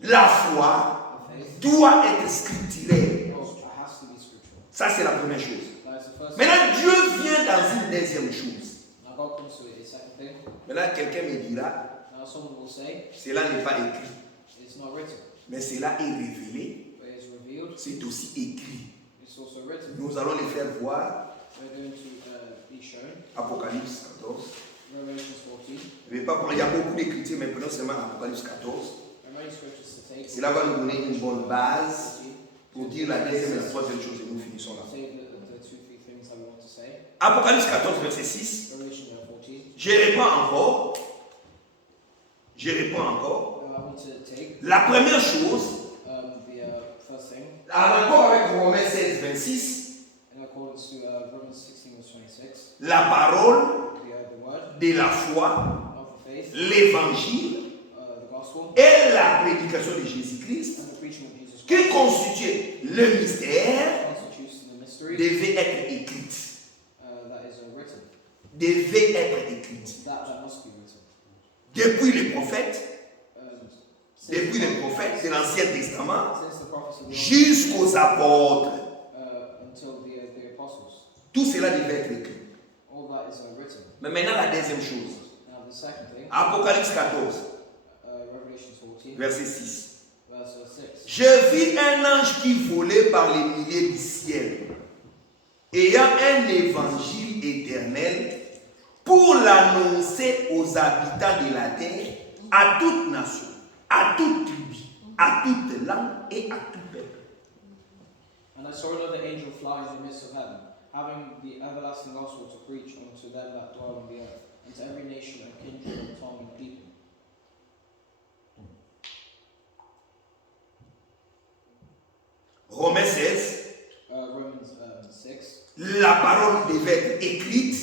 La foi doit être scripturée. Oh, it has to be scriptural. Ça, c'est la première chose. That is the first Maintenant, Dieu vient dans une deuxième chose. Now God comes to a second thing. Maintenant, quelqu'un me dira, Now someone will say, cela n'est pas écrit. it's not written, Mais cela est révélé. but it's revealed. C'est aussi écrit. It's also written. Nous allons les faire voir. We're going to be shown. Apocalypse 14. Revelations 14. Je vais pas parler, il y a beaucoup d'écritures, mais prenons seulement Apocalypse 14. Many scriptures to take. Cela va nous donner une bonne base pour dire la deuxième et la troisième chose et nous finissons là. Say the two, three things that we want to say. Apocalypse 14, verset 6. Revelation 14. Je réponds encore. Je réponds encore. I want to take La première chose, the first thing en rapport avec Romains 16, 26, in accordance to Romans 16 verse 26. la parole The word de la foi, of the faith, l'évangile the gospel, et la prédication de Jésus-Christ, and the preaching of Jesus qui Christ constituait le mystère, constitutes the mystery devait être écrite. that is written. Devait être écrite. That must be written. Depuis les prophètes, Since de l'Ancien Testament, since the prophets of the Old jusqu'aux apôtres, until the apostles, tout cela devait être écrit. all that is written. Mais maintenant, la deuxième chose, Now the second thing, Apocalypse 14, Revelation 14, verset 6. verse 6. Je vis un ange qui volait par les milliers du ciel, ayant un évangile éternel pour l'annoncer aux habitants de la terre, à toute nation, à toute tribu, à toute langue et à tout peuple. And I saw another angel fly in the midst of heaven, having the everlasting gospel to preach unto them that dwell on the earth, and to every nation and kindred and tongue and people. Romains 16, Romans 6. la parole devait être écrite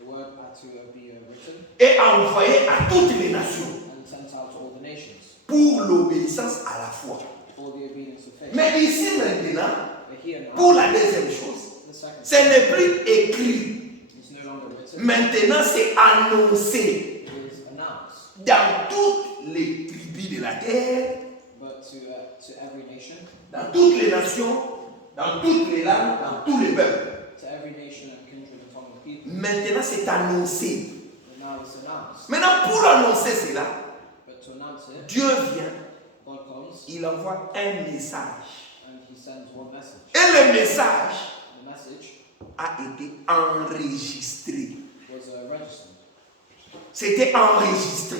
The word had to be written et envoyée à toutes les nations and sent out to all the nations pour l'obéissance à la foi. for the obedience of faith. Mais ici maintenant, But here now, pour la deuxième chose, the second ce n'est plus écrit. is no longer written. Maintenant, c'est annoncé It is announced, dans toutes les tribus de la terre, but to every nation, dans toutes les nations, dans toutes les langues, dans tous les peuples. to every nation and kindred and tongue and people. Maintenant, c'est annoncé. And now it's announced. Maintenant, pour annoncer cela, But to announce it, Dieu vient, God comes il envoie un message. and He sends one message. Et le message The message a été enregistré. was registered. C'était enregistré.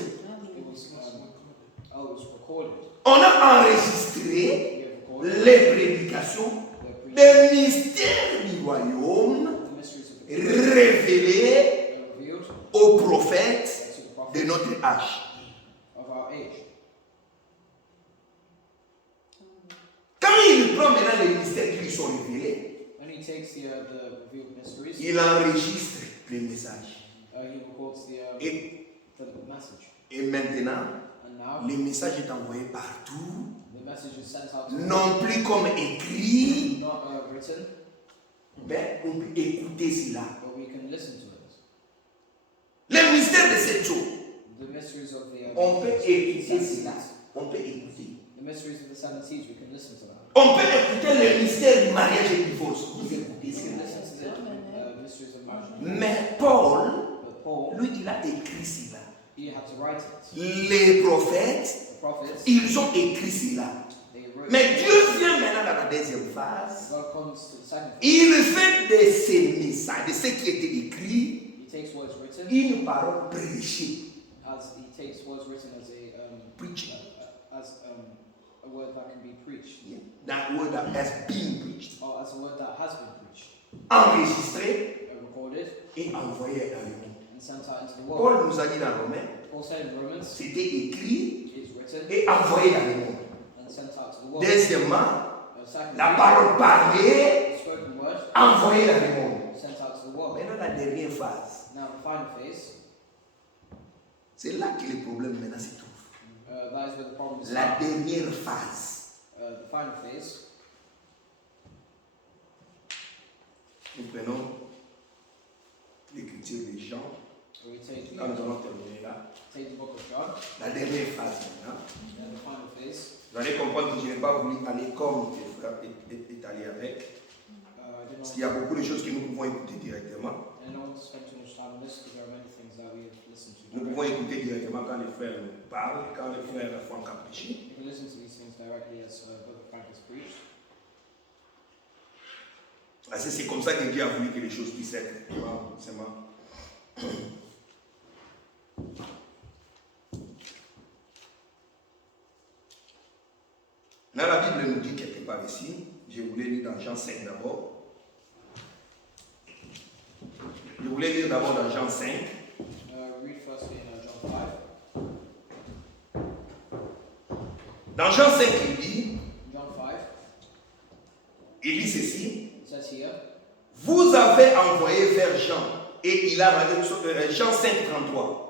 It was it was recorded. On a enregistré We have recorded les prédications the des mystères du royaume the mysteries of the révélés revealed aux prophètes to the de prophets notre âge. of our age. Quand il prend maintenant les mystères qui lui sont révélés, When He takes the revealed mysteries, il enregistre les messages. He records Et, the message. et maintenant, And now le message est envoyé partout, the message is sent out to non plus comme écrit, not written, mais on peut écouter cela. but we can listen to it. Les mystères de cette chose, The mysteries of the on peut écouter seven cela. seas. On peut écouter. The mysteries of the seven seas, we can listen to that. On peut écouter le mystère du mariage et du divorce. Vous écoutez We can cela. listen to the mysteries of marriage. Mais Paul, But Paul, lui, il a écrit cela. he had to write it. Les prophètes The prophets, ils ont écrit cela. Mais Dieu vient maintenant dans la deuxième phase. God comes to the second phase. Il fait de ces messages, de ce qui était écrit, He takes what is written, une parole prêchée. as he takes what is written as Preaching. a word that can be preached, That word that has been preached. or as a word that has been preached, Enregistré recorded, et envoyé dans le monde. and sent out into the world. Paul nous a dit dans Romains, Paul said in Romans, c'était écrit it is written et envoyé dans le monde. and sent out to the world. Deuxièmement, Secondly, la parole parlée, the spoken word envoyée dans le monde. sent out to the world. Maintenant, la dernière phase, Now the final phase, c'est là que le problème maintenant se trouve. that is where the problem is. La dernière phase. The final phase, Nous prenons l'écriture des Jean. where we take Quand nous allons terminer là, the book of John, la dernière phase maintenant. and the final phase. Vous allez comprendre que je n'ai pas voulu aller comme tes frères est allé avec. Parce qu'il y a beaucoup de choses que nous pouvons écouter directement. And I don't want to spend too much time on this because there are many things that we have listened to. Nous pouvons écouter directement quand les frères nous parlent, quand les frères font capricher. You can listen to these things directly as Brother Frank has preached. C'est comme ça que Dieu a voulu que les choses puissent être. Là, la Bible nous dit quelque part ici, je voulais lire dans Jean 5 d'abord. Je voulais lire d'abord dans Jean 5. Read first in John 5. Dans Jean 5, il dit, John 5, il dit ceci, it says here, vous avez envoyé vers Jean, et il a Jean 5, 33.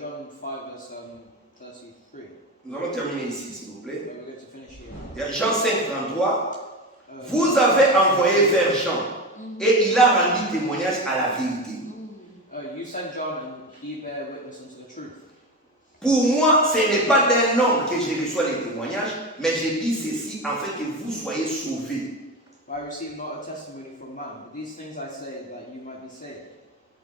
John 5 verse 33. Nous allons terminer ici, s'il vous plaît. We're going to finish here. Jean 5, 33. Vous avez envoyé vers Jean, et il a rendu témoignage à la vérité. You sent John and he bare witness unto the truth. Pour moi, ce n'est pas d'un homme que je reçois les témoignages, mais je dis ceci afin que vous soyez sauvés. I receive not a testimony from man, but these things I say that you might be saved.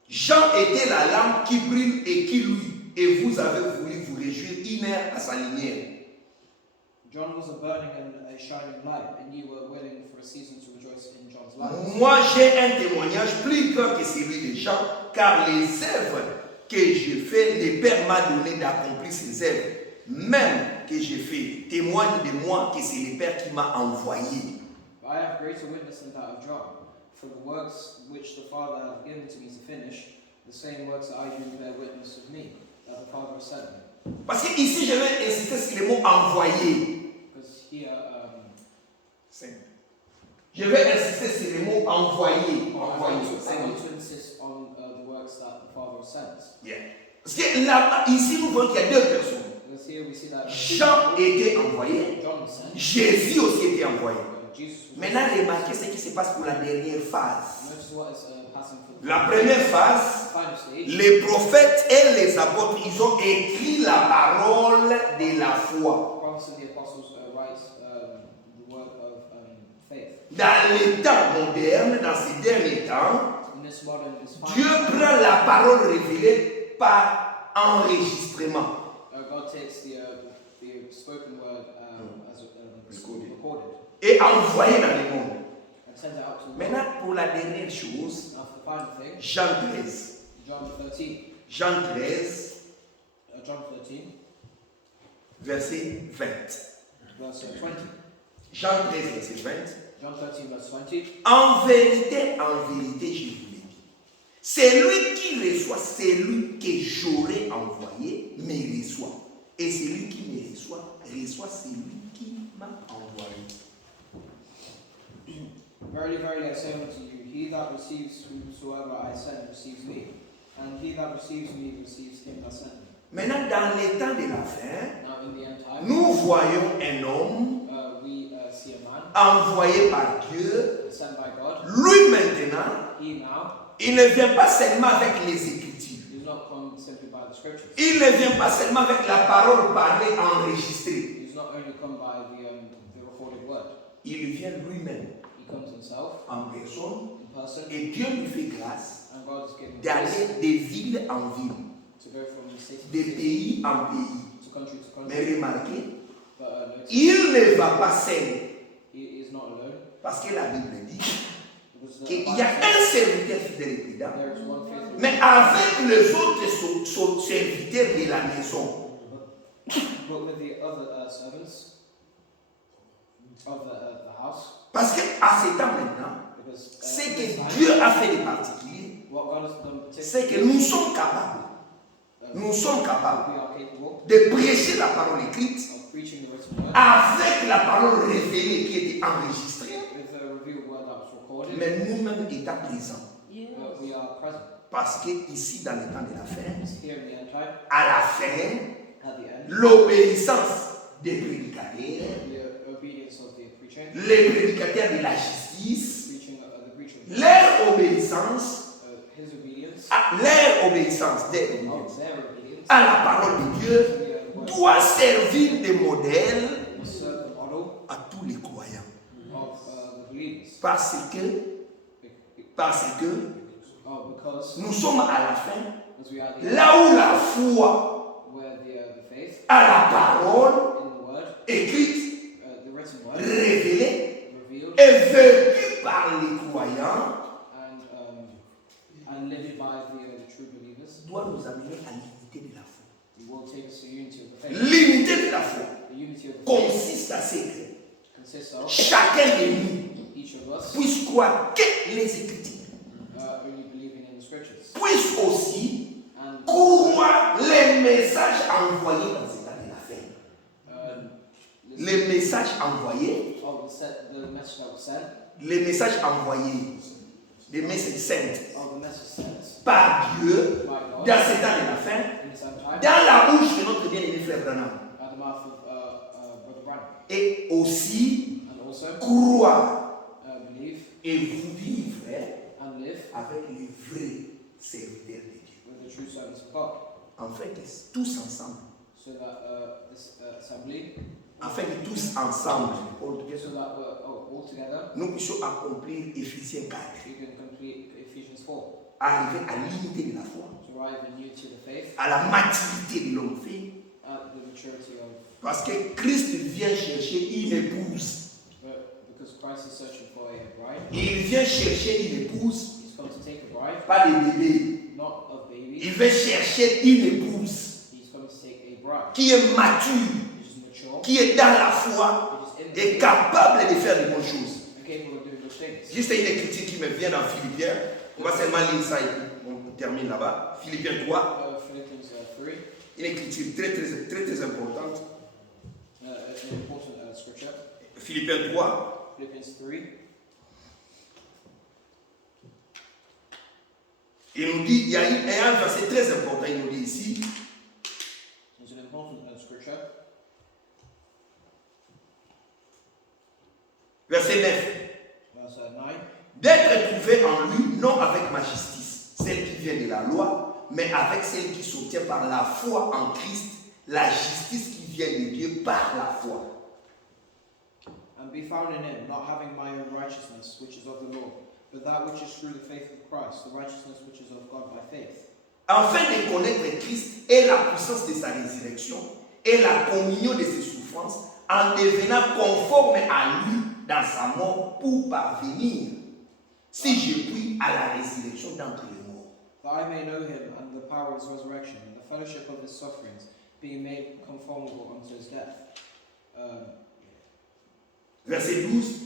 Jean était la lampe qui brille et qui luit, et vous avez voulu vous réjouir une heure à sa lumière. John was a burning and a shining light, and you were willing for a season to rejoice in John's light. Moi, j'ai un témoignage plus grand que celui de Jean, car les œuvres que je fais, le Père m'a donné d'accomplir ces œuvres, même que je fais, témoigne de moi que c'est le Père qui m'a envoyé. But I have greater witness than that of John, for the works which the Father hath given to me to finish, the same works that I do bear witness of me, that the Father has sent me. Parce que ici, je vais insister sur le mot envoyé. Because here, Je vais insister sur le mot envoyé. I want to insist on the works that the Father sends. Yeah. Parce que là, ici, nous voyons qu'il y a deux personnes. Because here we see that Jean était envoyé. John was sent. Jésus aussi était envoyé. Jesus was Maintenant, remarquez ce qui se passe pour la dernière phase. Notice what is passing for the La première phase, final stage. les prophètes et les apôtres, ils ont écrit la parole de la foi. Prophets and the apostles write the word of faith. Dans les temps modernes, dans ces derniers temps, In this modern, this final, Dieu prend la parole révélée par enregistrement. God takes the spoken word as recorded Et envoyé dans le monde. and sends it out to the world. Maintenant, pour la dernière chose, Now for the final thing, Jean 13. John 13. Jean 13, John 13, verset 20. verse 20. Jean 13, verset 20. John 13, verse 20. En vérité, je vous l'ai dit. Celui qui reçoit, celui que j'aurais envoyé, me reçoit. Et celui qui me reçoit, reçoit celui qui m'a envoyé. Verily, verily, I say unto you, he that receives whomsoever I send receives me, and he that receives me receives him that sent me. Maintenant, dans les temps de la fin, Now in the end time, nous voyons un homme we see a man envoyé par Dieu. sent by God. Lui maintenant, He now il ne vient pas seulement avec les Écritures. does not come simply by the scriptures. Il ne vient pas seulement avec la parole parlée enregistrée. He does not only come by the recorded word. Il vient lui-même He comes himself en personne in person, et Dieu lui fait grâce and God has given him d'aller grace de ville en ville, to go from city de to city, pays en pays, to country to country. Mais remarquez, il ne va pas seul. He is not alone. Parce que la Bible dit qu'il y a un serviteur fidèle et prudent, mais avec les autres serviteurs de la maison. But with the other servants of the house. Parce qu'à ce temps maintenant, ce que Dieu a fait de particulier, c'est que nous sommes capables. Nous sommes capables de prêcher la parole écrite avec la parole révélée qui était enregistrée. Mais nous-mêmes étant présents. Parce que ici, dans le temps de la fin, à la fin, l'obéissance des prédicateurs, les prédicateurs de la justice, leur obéissance à la parole de Dieu doit servir de modèle à tous les croyants. Parce que nous sommes à la fin, là où la foi à la parole écrite, révélée et vécue par les croyants doit nous amener à l'unité de la foi. L'unité de la foi consiste à ce que chacun de nous puisse croire que les Écritures, puisse aussi croire les messages envoyés dans cet temps de la fin. Les messages envoyés, les messages envoyés, les messages sent par Dieu dans cet temps de la fin, dans la bouche de notre bien-aimé frère Branham. Et aussi croire et vous vivre avec les vrais serviteurs de Dieu. En fait, tous ensemble. Afin que tous ensemble, nous puissions accomplir Éphésiens 4. Arriver à l'unité de la foi, à la maturité de l'homme fait. Parce que Christ vient chercher une épouse. Il vient chercher une épouse, pas des bébés. Il veut chercher une épouse qui est mature, qui est dans la foi et capable de faire de bonnes choses. Juste une écriture qui me vient dans Philippiens. On va seulement lire ça et on termine là-bas. Philippiens 3. Une écriture très importante. Philippiens 3. Il nous dit, il y a un verset très important, il nous dit ici. Verset 9. D'être trouvé en lui, non avec ma justice, celle qui vient de la loi, mais avec celle qui s'obtient par la foi en Christ, la justice qui vient de Dieu par la foi. And be found in him, not having my own righteousness, which is of the law, but that which is through the faith of Christ, the righteousness which is of God by faith. Afin de connaître Christ et la puissance de sa résurrection et la communion de ses souffrances, en devenant conforme à lui dans sa mort pour parvenir, si je puis, à la résurrection d'entre les morts. That I may know him and the power of his resurrection, and the fellowship of his sufferings, being made conformable unto his death. Verset 12.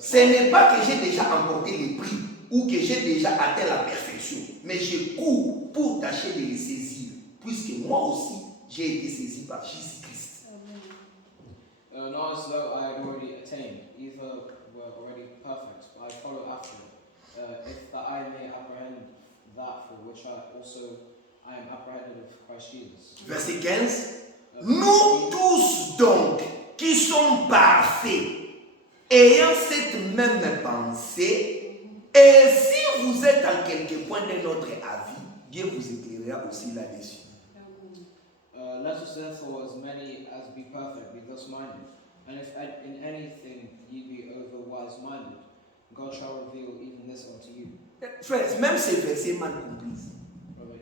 Ce n'est pas que j'ai déjà emporté les prix ou que j'ai déjà atteint la perfection, mais je cours pour tâcher de les saisir, puisque moi aussi j'ai été saisi par Jésus-Christ. Not as though I had already attained, either were already perfect, but I follow after it, if that I may apprehend that for which I am apprehended of Christ Jesus. Verset 15. Nous tous donc qui sommes parfaits, ayant cette même pensée, et si vous êtes en quelque point de notre avis, Dieu vous éclairera aussi là-dessus. Let us therefore, as many as be perfect, be thus minded, and if in anything ye be over wise minded, God shall reveal even this unto you. Frères, même ces versets mal compris.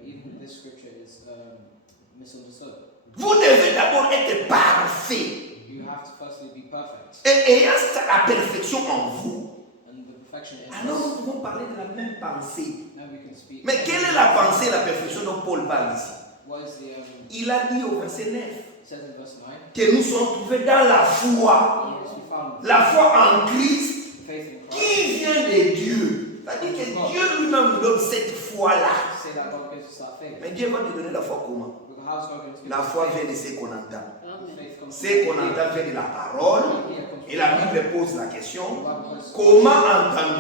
Even this scripture is misunderstood. Vous devez d'abord être parfait. You have to firstly be perfect. Et ayant la perfection en vous, And the perfection in alors us, nous pouvons parler de la même pensée. now we can speak. Mais quelle est la pensée, la perfection dont Paul parle ici? What is the Il a dit au verset 9 it says in verse 9? que nous sommes trouvés dans la foi. Yes, we found La foi en Christ faith in Christ. qui vient de Dieu. C'est-à-dire que Dieu lui-même nous donne cette foi-là. Say that God gives us that faith. Mais Dieu va nous donner la foi comment? Because how is God going to give La us foi faith? vient de ce qu'on entend. Faith comes Ce from qu'on entend vient de la parole. Et la Bible pose la question, The Bible goes, comment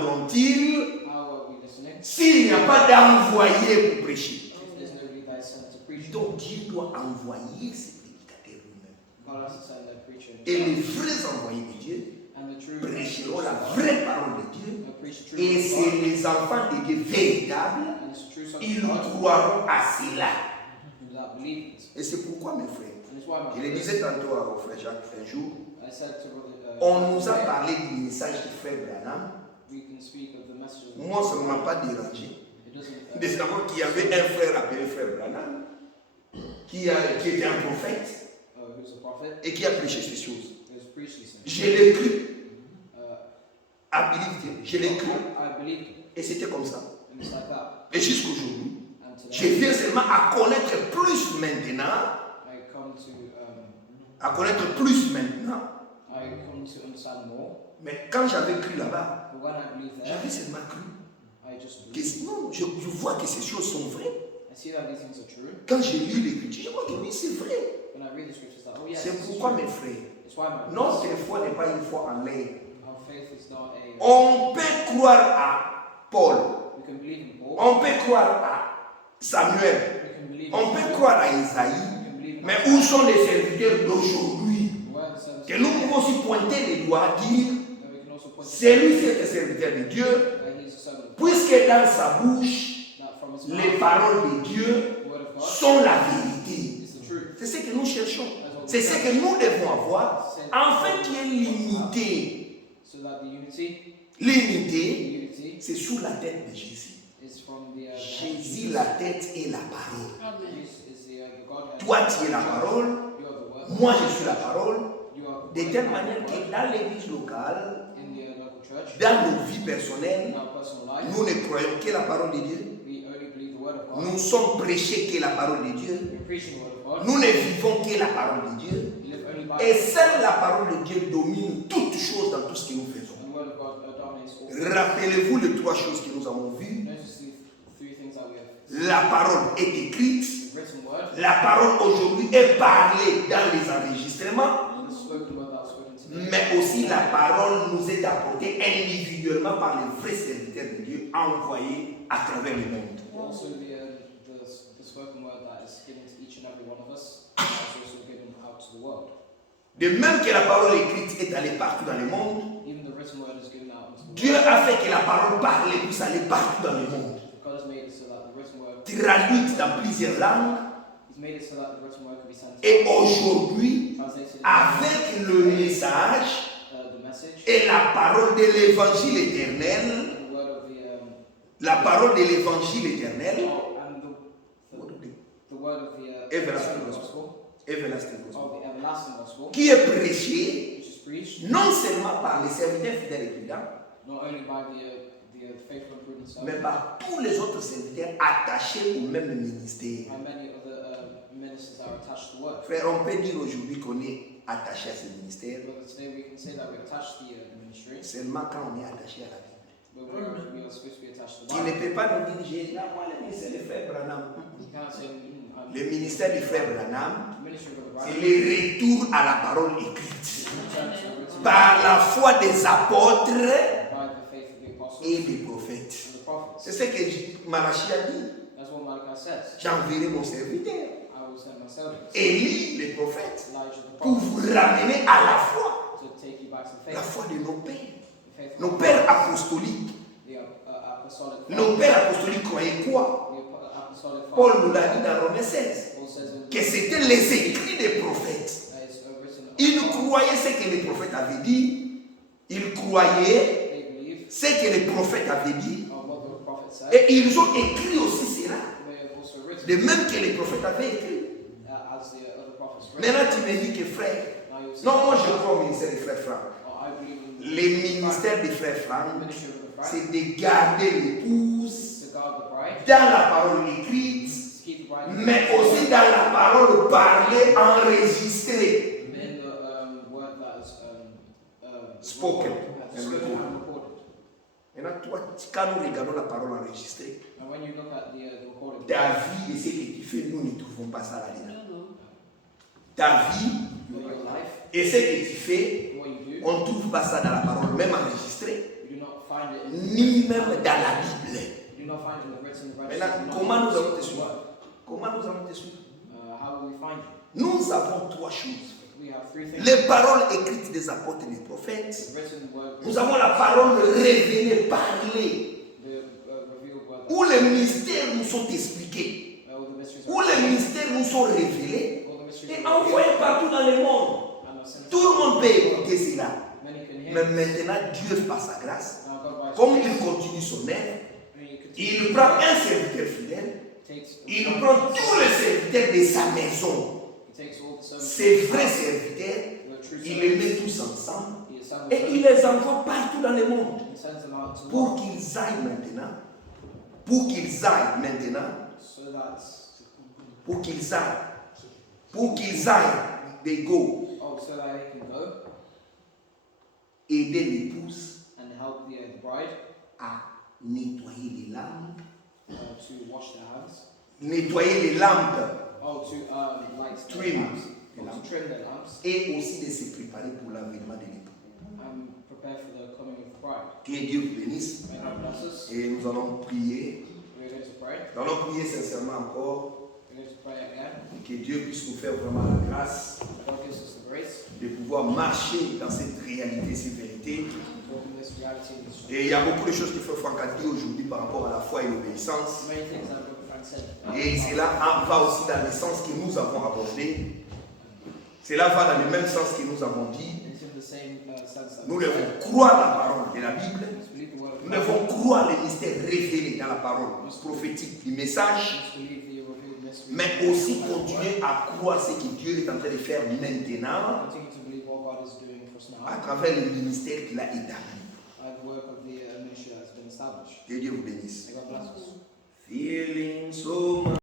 entendront-ils how are we listening? s'il n'y a pas d'envoyé pour prêcher? If there's nobody that is sent to preach, Donc Dieu doit envoyer ses prédicateurs lui-même. God has to send that preacher. Et les vrais envoyés de Dieu And the true prêcheront la vraie parole de Dieu. preach true Et word of c'est God. les enfants de Dieu véritables, And it's true son ils of God croiront à cela. that believe it. Et c'est pourquoi, mes frères, And it's why je le disais tantôt au frère Jacques un jour, I said to brother, on nous a parlé du message du frère Branham. we can speak of the message of Moi, ça ne m'a pas dérangé. It doesn't Mais d'abord qu'il y avait un frère appelé frère Branham qui était un prophète who's a prophet, et qui a prêché ces choses. who's preached these things. Je l'ai cru. Uh, Je l'ai cru. I believed it. Et c'était comme ça. And it's like that. Et jusqu'aujourd'hui, And je today, viens seulement à connaître plus maintenant, I come to understand more. Mais quand j'avais cru là-bas, But when I believe there, j'avais seulement cru. I just Que, believe. non, je vois que ces choses sont vraies. I see that these things are true. Quand j'ai lu l'écriture, je vois que oui, c'est vrai. When I read the scriptures, that, oh yes, C'est this is pourquoi, true. mes frères, It's why my notre foi n'est pas une foi en l'air. our faith is not a. On peut croire à Paul. We can believe in Paul. On peut croire à Samuel. We can believe On in peut Samuel. croire à We Isaïe. can believe in Mais où sont les serviteurs d'aujourd'hui? where the service Que nous pouvons aussi pointer les doigts, dire that we can also point to celui-ci est un serviteur de Dieu, that he is a servant of God, puisque dans sa bouche, that from his les mouth, paroles de Dieu the word of God sont la vérité. is the truth. C'est ce que nous cherchons. C'est ce que nous devons avoir, afin qu'il y ait l'unité. So that the unity, L'unité, c'est sous la tête de Jésus. is from the Jésus, la tête et la parole. Jesus is the Godhead. Toi, tu es la parole. You are the word. Moi, je suis la parole. You are De telle manière que dans l'église locale, in the local church, dans nos vies in personnelles, our personal life, nous ne croyons que la parole de Dieu. we only believe the word of God. Nous sommes prêchés que la parole de Dieu. We preach the word of God. Nous ne vivons que la parole de Dieu. We live only by Et seule la parole de Dieu domine toutes choses dans tout ce que nous faisons. and the word of God dominates all things. Rappelez-vous les trois choses que nous avons vues. Notice the three things that we have. La parole est écrite. The written word, La parole aujourd'hui est parlée dans les enregistrements. and the spoken word that was spoken today. Mais aussi la parole nous est apportée individuellement par les vrais serviteurs de Dieu envoyés à travers le monde. Also the spoken word that is given to each and every one of us is also given out to the world. De même que la parole écrite est allée partout dans le monde, Even the written word is given out into the Dieu world. a fait que la parole parlée puisse aller partout dans le monde. God has made it so that the written word Traduite dans plusieurs langues. He's made it so that the written word can be sent Et aujourd'hui, translated avec le message the message et la parole de l'évangile éternel, and the word of la parole de l'évangile éternel, and the word of the Everlasting eternal gospel. gospel, everlasting gospel, of the everlasting gospel, qui est prêché which is preached non seulement par les serviteurs fidèles et prudents, not only by the faithful and prudent mais servants, par tous les autres serviteurs attachés au même ministère. and many other ministers that are attached to the word. Frère, on peut dire aujourd'hui qu'on est attaché à ce ministère But today we can say that we're attached to the ministry, seulement quand on est attaché à la Bible. but we are supposed to be attached to the Tu ne Bible. peux pas nous dire, Jésus, moi le ministère du frère Branham. You can't say, Le ministère du frère Branham, the ministry of the c'est Bible, le retour à la parole écrite. return to the written Par la foi des apôtres by the faith of the apostles et des prophètes. and the prophets. C'est ce que Malachie a dit. That's what Malachi says. J'enverrai mon serviteur, I will send my servants, Élie, le prophète, Elijah the pour prophet, vous ramener à la foi. to take you back to the La faith. foi de nos pères. The faith Nos of pères apostoliques. the apostolic faith. Nos pères apostoliques croyaient quoi? The apostolic faith. Paul nous l'a dit dans Romains 16. Paul says in Que c'était les écrits des prophètes. it's written of Ils God. croyaient ce que les prophètes avaient dit. Ils croyaient They believe ce que les prophètes avaient dit. on what the prophet said. Et ils ont écrit aussi cela. They have also written De même que les prophètes avaient écrit. as the other prophets Maintenant, tu me dis que frère, non, moi je crois au ministère des frères Franck. Les ministères des frères Franck, c'est de garder l'épouse dans la parole écrite, mais aussi dans la parole parlée, enregistrée. Spoken. Maintenant, toi, quand nous regardons la parole enregistrée, ta vie et ce que tu fais, nous ne trouvons pas ça là-dedans. Ta vie et ce que tu fais, on ne trouve pas ça dans la parole, même enregistrée, ni même dans la Bible. Maintenant, comment nous allons te suivre? Comment nous allons te suivre? Nous avons trois choses. Les paroles écrites des apôtres et des prophètes. Nous avons la parole révélée, parlée, où les mystères nous sont expliqués, où les mystères nous sont révélés et envoyés partout dans le monde. Tout le monde peut écouter cela. Mais maintenant, Dieu, par sa grâce, comme il continue son œuvre, il prend un serviteur fidèle, il prend tous les serviteurs de sa maison, ses vrais serviteurs, il les met tous ensemble et il les envoie partout dans le monde pour qu'ils aillent maintenant, pour qu'ils aillent, they go, aider l'épouse à nettoyer les lampes, nettoyer les lampes, trim les lamps, et aussi de se préparer pour l'avènement de l'époux. Que Dieu vous bénisse. Et nous allons prier. Nous allons prier sincèrement encore. Que Dieu puisse nous faire vraiment la grâce de pouvoir marcher dans cette réalité, cette vérité. Et il y a beaucoup de choses que Frère Franck a dit aujourd'hui par rapport à la foi et l'obéissance. Et cela va aussi dans le sens que nous avons abordé. Cela va dans le même sens que nous avons dit. Nous devons croire la parole de la Bible. Nous devons croire les mystères révélés dans la parole prophétique du message. Mais aussi continuer à croire ce que Dieu est en train de faire maintenant à travers le ministère qu'il a établi. Que Dieu vous bénisse. Feeling so much.